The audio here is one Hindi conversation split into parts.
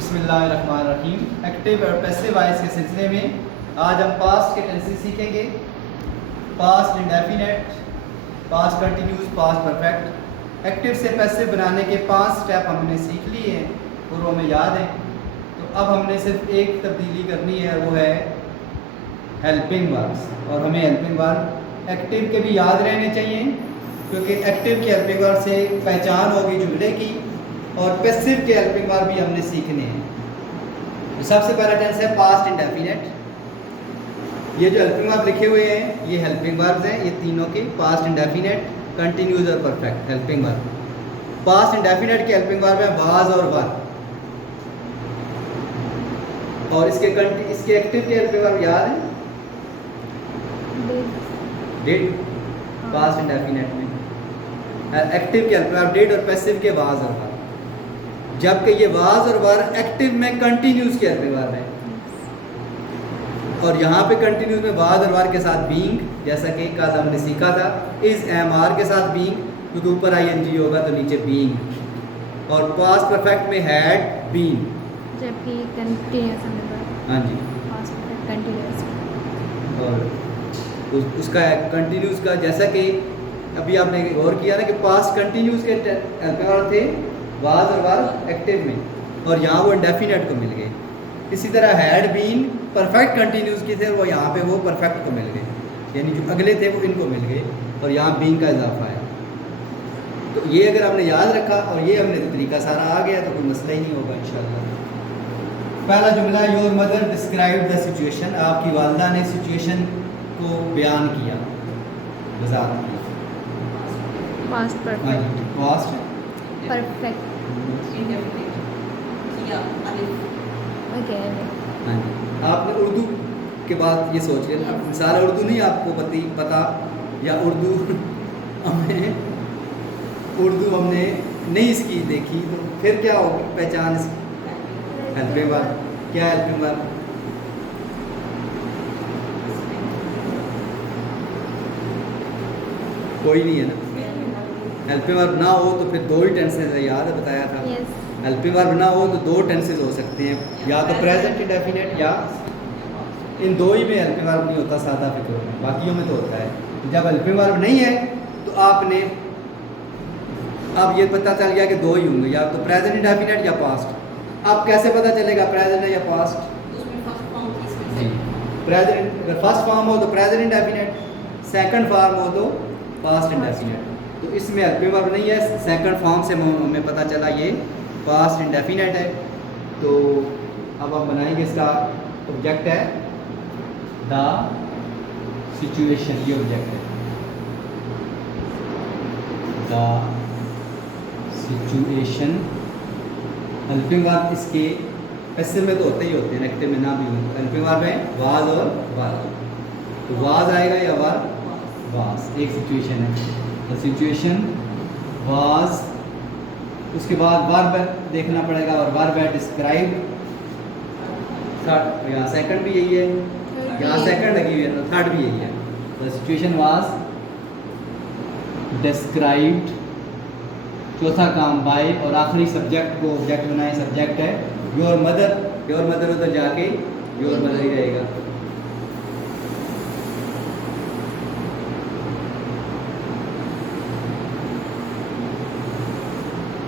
बिस्मिल्लाहिर्रहमानिर्रहीम। एक्टिव और पैसिव वॉइस के सिलसिले में आज हम पास्ट के टेंसेस सीखेंगे। Past indefinite, past continuous, past perfect. Active से पैसिव बनाने के 5 स्टेप हमने सीख लिए हैं और वो हमें याद है। तो अब हमने सिर्फ एक तब्दीली करनी है, वो है हेल्पिंग वर्ब्स। और हमें हेल्पिंग वर्ब एक्टिव के भी याद रहने चाहिए, क्योंकि एक्टिव के हेल्पिंग वर्ब से पहचान होगी जुमले की, और पैसिव के हेल्पिंग वर्ब भी हमने सीखने हैं। तो सबसे पहला टेंस है पास्ट इंडेफिनेट। ये जो हेल्पिंग वर्ब लिखे हुए हैं ये हेल्पिंग वर्ब्स हैं, ये तीनों के पास्ट इंडेफिनेट, कंटिन्यूस और perfect helping verb. Past indefinite के हेल्पिंग वर्ब है वाज और वर, और इसके एक्टिव के हेल्पिंग वर्ब याद है डिड। पास्ट इंडेफिनेट में एक्टिव के हेल्पिंग वर्ब डिड और पैसिव के वाज और वर, जबकि ये वाज और वर एक्टिव में कंटिन्यूस के हेल्पिंग वर्ब है। और यहाँ पे कंटिन्यूस में वाज और वर के साथ बीइंग, जैसा कि कल हमने सीखा था, इज एम आर के साथ बीइंग, क्योंकि ऊपर आईएनजी होगा तो नीचे बीइंग। और पास्ट परफेक्ट में हैड बीन, जबकि कंटिन्यूस में हाँ जी, पास्ट परफेक्ट कंटिन्यूस। और उसका कंटिन्यूस का, जैसा कि अभी आपने गौर किया ना कि पास्ट कंटिन्यूस के हेल्पिंग वर्ब थे वाज और वर एक्टिव में, और यहाँ वो इंडेफिनेट को मिल गए। इसी तरह हैड बीन परफेक्ट कंटिन्यूस की थे, वो यहाँ पे वो परफेक्ट को मिल गए, यानी जो अगले थे वो इनको मिल गए, और यहाँ बीन का इजाफा है। तो ये अगर आपने याद रखा और ये हमने तो तरीका सारा आ गया तो कोई मसला ही नहीं होगा इंशाल्लाह। पहला जुमला, your mother describe the situation. आपकी वालदा ने सिचुएशन को बयान किया, वजाहत की। Past perfect, past perfect. Okay, हाँ जी। आपने उर्दू के बाद ये सोच लिया, सारा उर्दू नहीं आपको पता, या उर्दू हमने नहीं इसकी देखी, तो फिर क्या होगी पहचान इसकी? Helping verb. क्या हेल्पिंग वर्ब? कोई नहीं है ना। हेल्पिंग वर्ब ना हो तो फिर दो ही टेंसेस है, याद है बताया था। यस। हेल्पिंग वर्ब ना हो तो दो टेंसेस हो सकते हैं, या तो प्रेजेंट इंडेफिनेट, या इन दो ही में हेल्पिंग वर्ब नहीं होता सादा फिक्र में, बाकियों में तो होता है। जब हेल्पिंग वर्ब नहीं है तो आपने अब ये पता चल गया कि दो ही होंगे, या तो प्रेजेंट इंडेफिनेट या पास्ट। अब कैसे पता चलेगा प्रेजेंट है या पास्ट? प्रेजेंट अगर फर्स्ट फॉर्म हो तो प्रेजेंट इंडेफिनेट, सेकंड फॉर्म हो तो पास्ट इंडेफिनेट। तो इसमें हेल्पिंग वर्ब नहीं है, सेकंड फॉर्म से हमें पता चला ये पास्ट इंडेफिनेट है। तो अब हम बनाएंगे, इसका ऑब्जेक्ट है द सिचुएशन, ये ऑब्जेक्ट है द सिचुएशन। हेल्पिंग वर्ब इसके पैसिव में तो होते ही होते हैं, एक्टिव में ना भी हो। हेल्पिंग वर्ब है वाज और वर, तो वाज आएगा या वर? वाज। एक सिचुएशन है, द सिचुएशन वाज। उसके बाद वर्ब देखना पड़ेगा, और वर्ब है डिस्क्राइब। थर्ड, यहाँ सेकंड भी यही है, यहाँ सेकंड लगी हुई है, तो थर्ड भी यही है। The situation was described. चौथा काम बाय, और आखिरी सब्जेक्ट को ऑब्जेक्ट बनाए, सब्जेक्ट है योर मदर। योर मदर उधर जाके योर मदर ही रहेगा।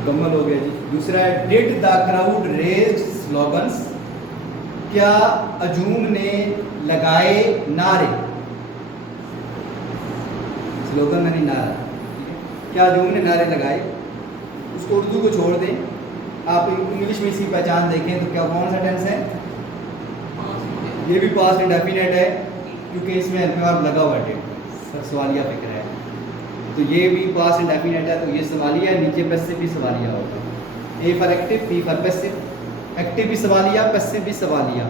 मुकम्मल हो गया जी। दूसरा है did the crowd raise slogans. क्या अजूम ने लगाए नारे? स्लोगन यानी नारा। क्या अजूम ने नारे लगाए? उसको उर्दू को छोड़ दें, आप इंग्लिश में इसकी पहचान देखें तो क्या कौन सा टेंस है? ये भी पास्ट इंडेफिनेट है, क्योंकि इसमें हेल्पिंग वर्ब लगा हुआ है, सवालिया फिक्र है। तो ये भी पास्ट इंडेफिनेट है, तो ये सवालिया है, नीचे पैसिव भी सवालिया होगा। A for active, P for passive. Active भी सवालिया, पैसिव भी सवालिया।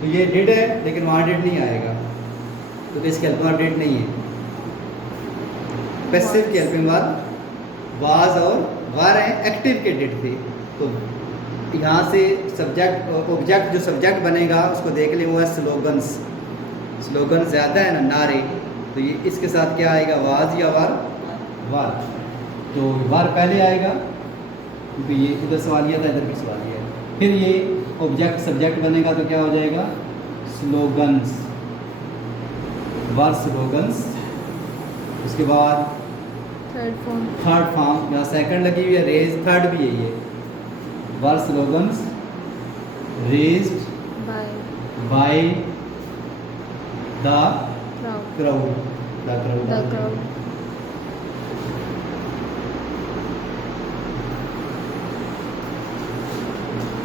तो ये डिड है, लेकिन वहाँ डिड नहीं आएगा, तो इसके हेल्पिंग वर्ब डिड नहीं है। पैसिव के हेल्पिंग वर्ब वाज और वर है, एक्टिव के डिड थे। तो यहाँ से सब्जेक्ट ऑब्जेक्ट, जो सब्जेक्ट बनेगा उसको देख लें, वो है स्लोगन्स। स्लोगन ज़्यादा है ना, नारे, तो ये इसके साथ क्या आएगा? वाज या वर? वर। तो वर पहले आएगा, क्योंकि ये उधर सवालिया था, इधर भी सवालिया है। फिर ये ऑब्जेक्ट सब्जेक्ट बनेगा तो क्या हो जाएगा, स्लोगन्स, वर स्लोगन्स। उसके बाद थर्ड फॉर्म थर्ड फॉर्म, यहाँ सेकंड लगी हुई है, रेज, थर्ड भी यही है, were slogans raised by by the crowd the crowd the crowd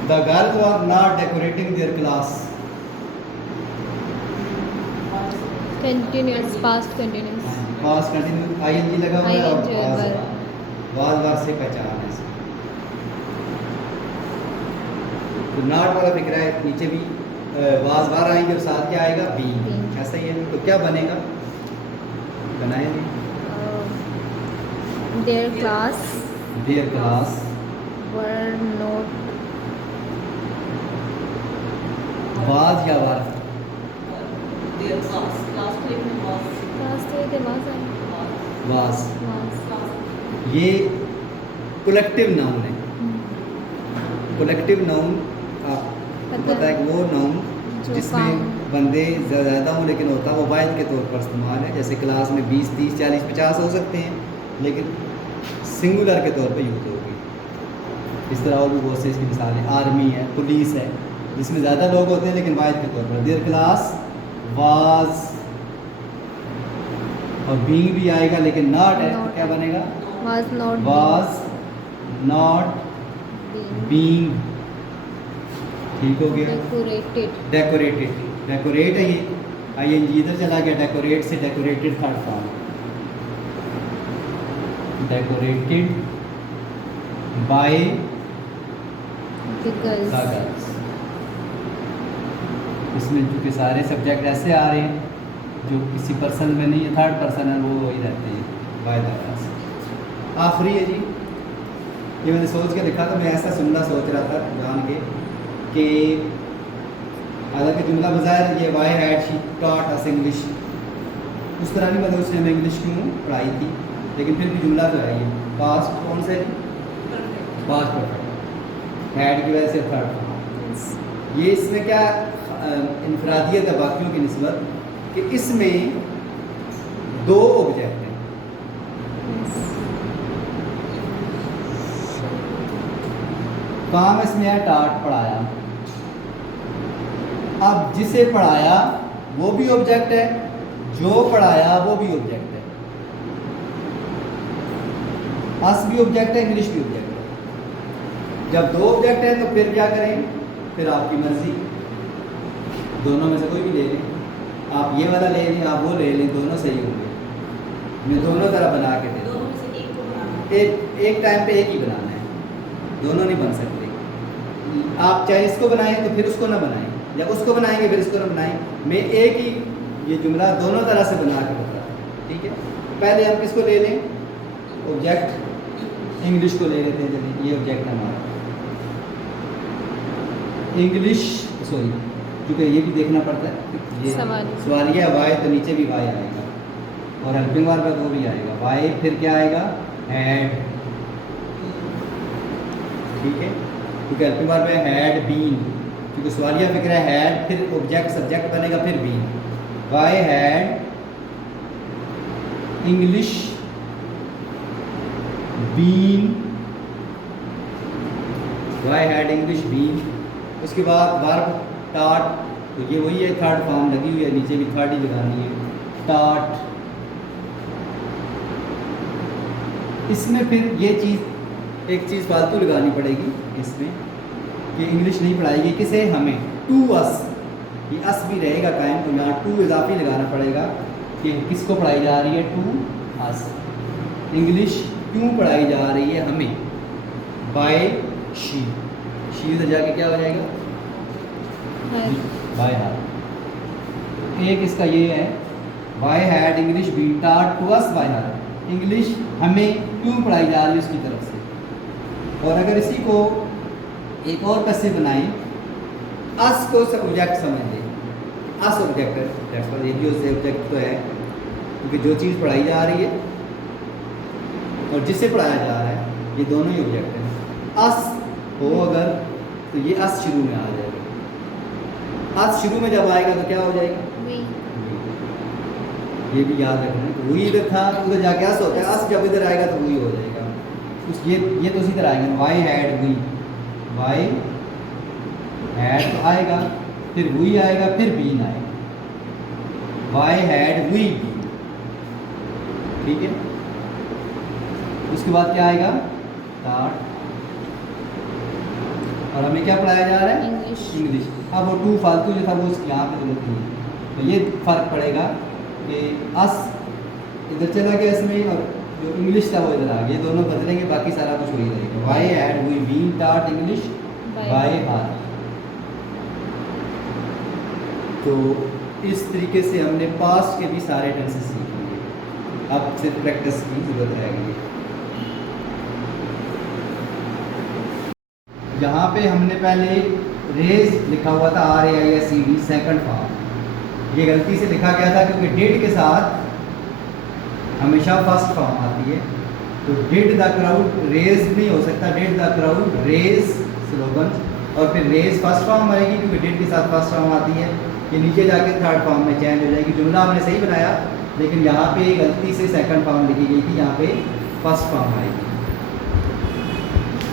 The girls were not decorating their class. Continuous past continuous past continue ING लगा हुआ है और ING past verb. Was were से पहचान है इसकी। तो नॉट वाला फिक्र है, नीचे भी वाज वार आएंगे और साथ क्या आएगा, बी। Being. ऐसा ही है, तो क्या बनेगा, बनाएंगे their class their class were not was या वार, क्लास थे वाज वाज, वाज ये कलेक्टिव नाउन है। कलेक्टिव नाउन पता है कि वो नाउन जो जिसमें काम बंदे ज़्यादा हों लेकिन होता वो वाहिद के तौर पर इस्तेमाल है। जैसे क्लास में 20, 30, 40, 50 हो सकते हैं, लेकिन सिंगुलर के तौर पर यूज़ होगी। इस तरह और भी बहुत से इसकी मिसालें, आर्मी है, पुलिस है, जिसमें ज़्यादा लोग होते हैं लेकिन वाहिद के तौर पर। देयर क्लास वाज, और बीइंग भी आएगा लेकिन नॉट है, तो Not क्या है। बनेगा, was not was not being. ठीक हो गया। डेकोरेटेड डेकोरेटेड, डेकोरेट है ये, आईएनजी इधर चला गया, डेकोरेट से decorated third form, decorated by the girls girls. इसमें चूँकि सारे सब्जेक्ट ऐसे आ रहे हैं जो किसी पर्सन में नहीं है, थर्ड पर्सन है, वो वही रहते हैं बाय द गर्ल्स। आखिरी है जी, ये मैंने सोच के लिखा था, मैं ऐसा सुनना सोच रहा था जान के कि हालांकि जुमला बज़ाहिर ये why had she taught us English, उस तरह नहीं, मतलब उसने हमें इंग्लिश क्यों पढ़ाई थी, लेकिन फिर भी जुमला जो है ये पास्ट कौन से, पास्ट परफेक्ट, हैड की वजह से थर्ड। ये इसमें क्या इनफरादियत है बाकियों की निस्बत कि इसमें दो ऑब्जेक्ट हैं। काम इसमें है टाट, पढ़ाया। अब जिसे पढ़ाया वो भी ऑब्जेक्ट है, जो पढ़ाया वो भी ऑब्जेक्ट है। अस भी ऑब्जेक्ट है, इंग्लिश भी ऑब्जेक्ट है। जब दो ऑब्जेक्ट है तो फिर क्या करें, फिर आपकी मर्जी, दोनों में से कोई भी ले लें, आप ये वाला ले लें, आप वो ले लें, दोनों सही होंगे। मैं दोनों तरह बना के दे दूँ, एक टाइम पे एक ही बनाना है, दोनों नहीं बन सकते। आप चाहे इसको बनाएं तो फिर उसको ना बनाएं, या उसको बनाएंगे फिर इसको ना बनाएं। मैं एक ही ये जुमला दोनों तरह से बना के बता रहा हूं, ठीक है। पहले हम किसको ले लें, ऑब्जेक्ट इंग्लिश को ले लेते हैं। चलिए ये ऑब्जेक्ट है हमारा इंग्लिश, सॉरी क्योंकि ये भी देखना पड़ता है, ये सवालिया वाई तो नीचे भी वाई आएगा, और हेल्पिंग वर्ब है तो वो भी आएगा वाई, फिर क्या आएगा, हैड, ठीक है, क्योंकि हेल्पिंग वर्ब है हैड बीन, क्योंकि सवालिया फिक्र है हैड, फिर ऑब्जेक्ट सब्जेक्ट बनेगा, फिर been. Why had English been, why had English been. उसके बाद वर्ब टाट, तो ये वही है, थर्ड फॉर्म लगी हुई है, नीचे भी थर्ड ही लगानी है, टाट। इसमें फिर ये चीज़, एक चीज़ फालतू लगानी पड़ेगी इसमें कि इंग्लिश नहीं पढ़ाएगी, किसे, हमें, टू अस, ये अस भी रहेगा कायम, तो यहाँ टू इजाफी लगाना पड़ेगा कि किसको पढ़ाई जा रही है, टू अस। इंग्लिश क्यों पढ़ाई जा रही है, हमें, बाय शी, शी उधर जाके क्या हो जाएगा, बाय हर। एक इसका ये है, why had English been taught to us by her, English हमें क्यों पढ़ाई जा रही है उसकी तरफ से। और अगर इसी को एक और कैसे बनाएं, अस को सब्जेक्ट समझ लें, अस ऑब्जेक्ट है, ये भी उससे ऑब्जेक्ट तो है, क्योंकि जो चीज़ पढ़ाई जा रही है और जिसे पढ़ाया जा रहा है, ये दोनों ही ऑब्जेक्ट हैं। अस हो अगर तो ये अस शुरू में आ जाएगा। अस शुरू में जब आएगा तो क्या हो जाएगा? वी। ये भी याद रखना। तो वही इधर था तो उधर जाके अस होता है, अस जब इधर आएगा तो वही हो जाएगा। उस ये तो इसी तरह आएगा, why had we, why had तो आएगा, फिर वी आएगा, फिर बीन आएगा, वाई हैड वी, ठीक है। उसके बाद क्या आएगा? स्टार्ट। और हमें क्या पढ़ाया जा रहा है? इंग्लिश। इंग्लिश। अब वो टू फालतू जो था वो उसकी यहाँ पे जरूरत नहीं है। तो ये फ़र्क पड़ेगा कि अस इधर चला गया इसमें और जो इंग्लिश था वो इधर आ गया, ये दोनों बदलेंगे, बाकी सारा कुछ वही रहेगा। Why had we been taught English by heart. तो इस तरीके से हमने पास्ट के भी सारे टेंसेस सीख लिए। अब सिर्फ प्रैक्टिस की जरूरत रहेगी। यहाँ पे हमने पहले रेज लिखा हुआ था, RAISED, सेकंड फॉर्म। ये गलती से लिखा गया था क्योंकि डिड के साथ हमेशा फर्स्ट फॉर्म आती है। तो डिड द क्राउड रेज नहीं हो सकता, did the crowd raise slogan, और फिर रेज फर्स्ट फॉर्म आएगी क्योंकि डिड के साथ फर्स्ट फॉर्म आती है। ये नीचे जाके थर्ड फॉर्म में चेंज हो जाएगी। जुमला हमने सही बनाया, लेकिन यहाँ पे गलती से सेकंड फॉर्म लिखी गई थी, यहाँ पे फर्स्ट फॉर्म आएगी।